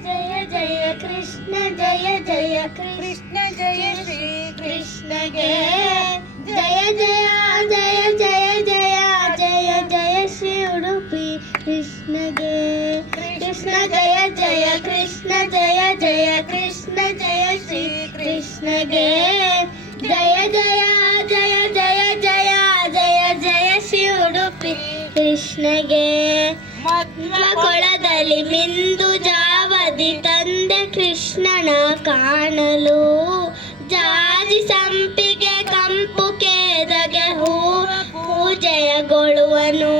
ಜಯ ಜಯ ಕೃಷ್ಣ ಜಯ ಜಯ ಕೃಷ್ಣ ಜಯ ಶ್ರೀ ಕೃಷ್ಣಗೆ ಜಯ ಜಯ ಜಯ ಜಯ ಜಯ ಜಯ ಜಯ ಶ್ರೀ ಉಡುಪಿ ಕೃಷ್ಣಗೆ ಕೃಷ್ಣ ಜಯ ಜಯ ಕೃಷ್ಣ ಜಯ ಜಯ ಕೃಷ್ಣ ಜಯ ಶ್ರೀ ಕೃಷ್ಣಗೆ ಜಯ ಜಯ ಜಯ ಜಯ ಜಯ ಜಯ ಜಯ ಶ್ರೀ ಉಡುಪಿ ಕೃಷ್ಣಗೆ ಕೊಳದಲ್ಲಿ ಮಿಂದು ಜಾವದಿ ತಂದೆ ಕೃಷ್ಣನ ಕಾಣಲು ಜಾಜಿ ಸಂಪಿಗೆ ಕಂಪು ಕೇದಗೆ ಹೂವ ಪೂಜೆಯಗೊಳ್ಳುವನು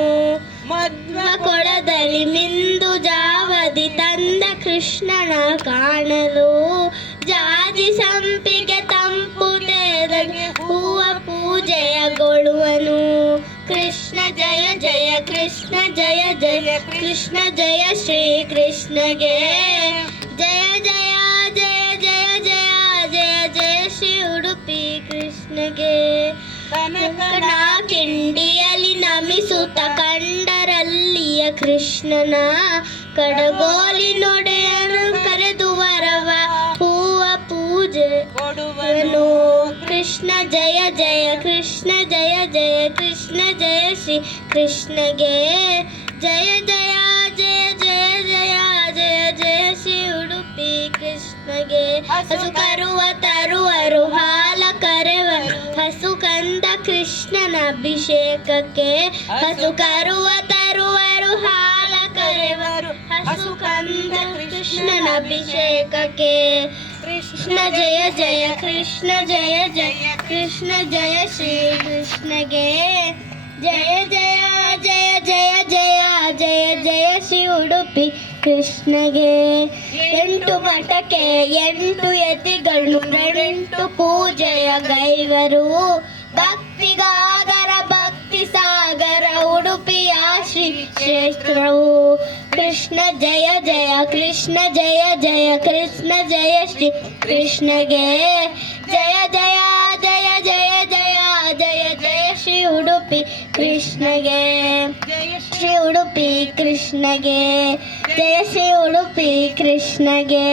ಕೊಳದಲ್ಲಿ ಮಿಂದು ಜಾವದಿ ತಂದ ಕೃಷ್ಣನ ಕಾಣಲು ಜಾಜಿ ಸಂಪಿಗೆ ತಂಪು ಕೇದಗೆ ಹೂವ ಪೂಜೆಯಗೊಳ್ಳುವನು ಕೃಷ್ಣ ಜಯ ಜಯ ಕೃಷ್ಣ ಜಯ ಜಯ ಕೃಷ್ಣ ಜಯ ಶ್ರೀ ಕೃಷ್ಣಗೆ ಜಯ ಜಯ ಜಯ ಜಯ ಜಯ ಜಯ ಜಯ ಶ್ರೀ ಉಡುಪಿ ಕೃಷ್ಣಗೆ ಕನಕನ ಕಿಂಡಿಯಲ್ಲಿ ನಮಿಸುತ್ತ ಕಂಡರಲ್ಲಿಯ ಕೃಷ್ಣನ ಕಡಗೋಲಿ ನೊಡೆಯನು ಕರೆದು ವರವ ಹೂವ ಪೂಜೆ ಕೊಡುವನು ಕೃಷ್ಣ ಜಯ ಜಯ ಕೃಷ್ಣ ಜಯ ಜಯ ಕೃಷ್ಣ ಜಯ ಶ್ರೀ ಕೃಷ್ಣಗೆ ಜಯ ಜಯ ಜಯ ಜಯ ಜಯ ಜಯ ಜಯ ಶ್ರೀ ಉಡುಪಿ ಕೃಷ್ಣಗೆ ಹಸು ಕರುವ ತರುವರು ಹಾಲ ಕರೆವರು ಹಸು ಕಂದ ಕೃಷ್ಣನ ಅಭಿಷೇಕಕ್ಕೆ ಹಸು ಕರುವ ತರುವರು ಹಾಲ ಕರೆವರು ಹಸು ಕಂದ ಕೃಷ್ಣನ ಅಭಿಷೇಕಕ್ಕೆ ಕೃಷ್ಣ ಜಯ ಜಯ ಕೃಷ್ಣ ಜಯ ಜಯ ಕೃಷ್ಣ ಜಯ ಶ್ರೀ ಕೃಷ್ಣಗೆ ಜಯ ಜಯ ಜಯ ಜಯ ಜಯ ಜಯ ಜಯ ಶ್ರೀ ಉಡುಪಿ ಕೃಷ್ಣಗೆ ಎಂಟು ಮಠಕ್ಕೆ ಎಂಟು ಯತಿಗಳು ಎಂಟು ಪೂಜೆಯ ಗೈವರು ಭಕ್ತಿಗಾಗರ ಭಕ್ತಿ ಸಾಗರ ಉಡುಪಿಯ ಶ್ರೀ ಕ್ಷೇತ್ರವು ಕೃಷ್ಣ ಜಯ ಜಯ ಕೃಷ್ಣ ಜಯ ಜಯ ಕೃಷ್ಣ ಜಯ ಶ್ರೀ ಕೃಷ್ಣಗೆ ಜಯ ಜಯ ಜಯ ಜಯ ಜಯ ಜಯ ಜಯ ಶ್ರೀ ಉಡುಪಿ ಕೃಷ್ಣಗೆ ಶ್ರೀ ಉಡುಪಿ ಕೃಷ್ಣಗೆ ಜಯ ಶ್ರೀ ಉಡುಪಿ ಕೃಷ್ಣಗೆ